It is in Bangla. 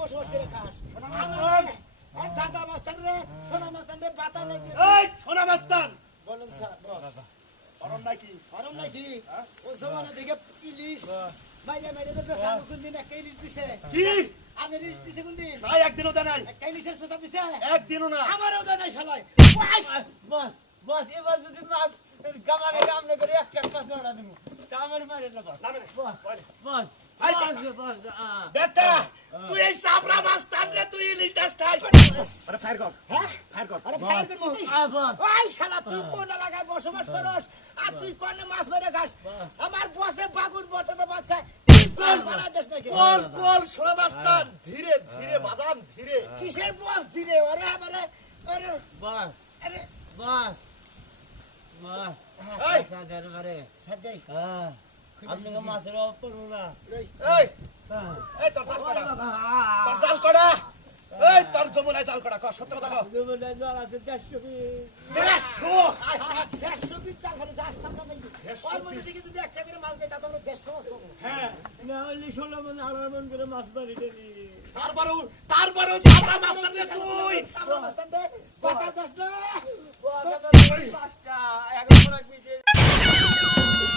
বসবাস করে খাস দাদা মাস্টার রে সোনা মাস্টার রে পাতা নাই এই সোনা মাস্টার বলেন স্যার গরম নাকি ও জমানা দেখে ইলিশ মাইরে মাইরে তো বেসানো কোন দিন একটা ইলিশ দিছে কি আমি ইলিশ দিছে কোন দিন ভাই একদিনও দেয় নাই একটা ইলিশের সোতা দিছে একদিনও না আমারও দেয় নাই শালাই বস এবার যদি মাছ গামারে গামনে করে একটা মাছ মারা দেবো তা আমার মারে না বস নামে বস বেটা তুই এই সাবরা মাস্টার রে তুই ইলিশ দাস খাই আরে ফায়ার কর হ্যাঁ ফায়ার কর আরে ফায়ার করবো বস ওই শালা তুই কোন এলাকায় বসবাস করস আর তুই কোন মাছ মেরে খাস আমার বসে বাগুন বটতে ভাত খায় তুই কোন বানা দেশ নাকি কল কল সোনা মাস্টার ধীরে ধীরে বাজান ধীরে কিসের বস দিরে ওরে আমারে আরে বস আরে বস বস এই সাদার মারে সাজাই আপনাকে মাছের পড়ো না এই হ্যাঁ এই তোর জাল করা এই তোর যমুনায় জাল করা কর সত্য কথা কর জমিনে জল আছে 150 দেড়শো দেড়শো বিশ টাকা করে যাস টাকা নাই ওর মধ্যে থেকে যদি একটা করে মাছ দেয় তা তোমরা 150 মাছ পাবো হ্যাঁ না হলে 16 মন 18 মন করে মাছ মারি দেনি তারপরেও সাবরা মাস্টার রে তুই সাবরা মাছ দে কথা দশ না বস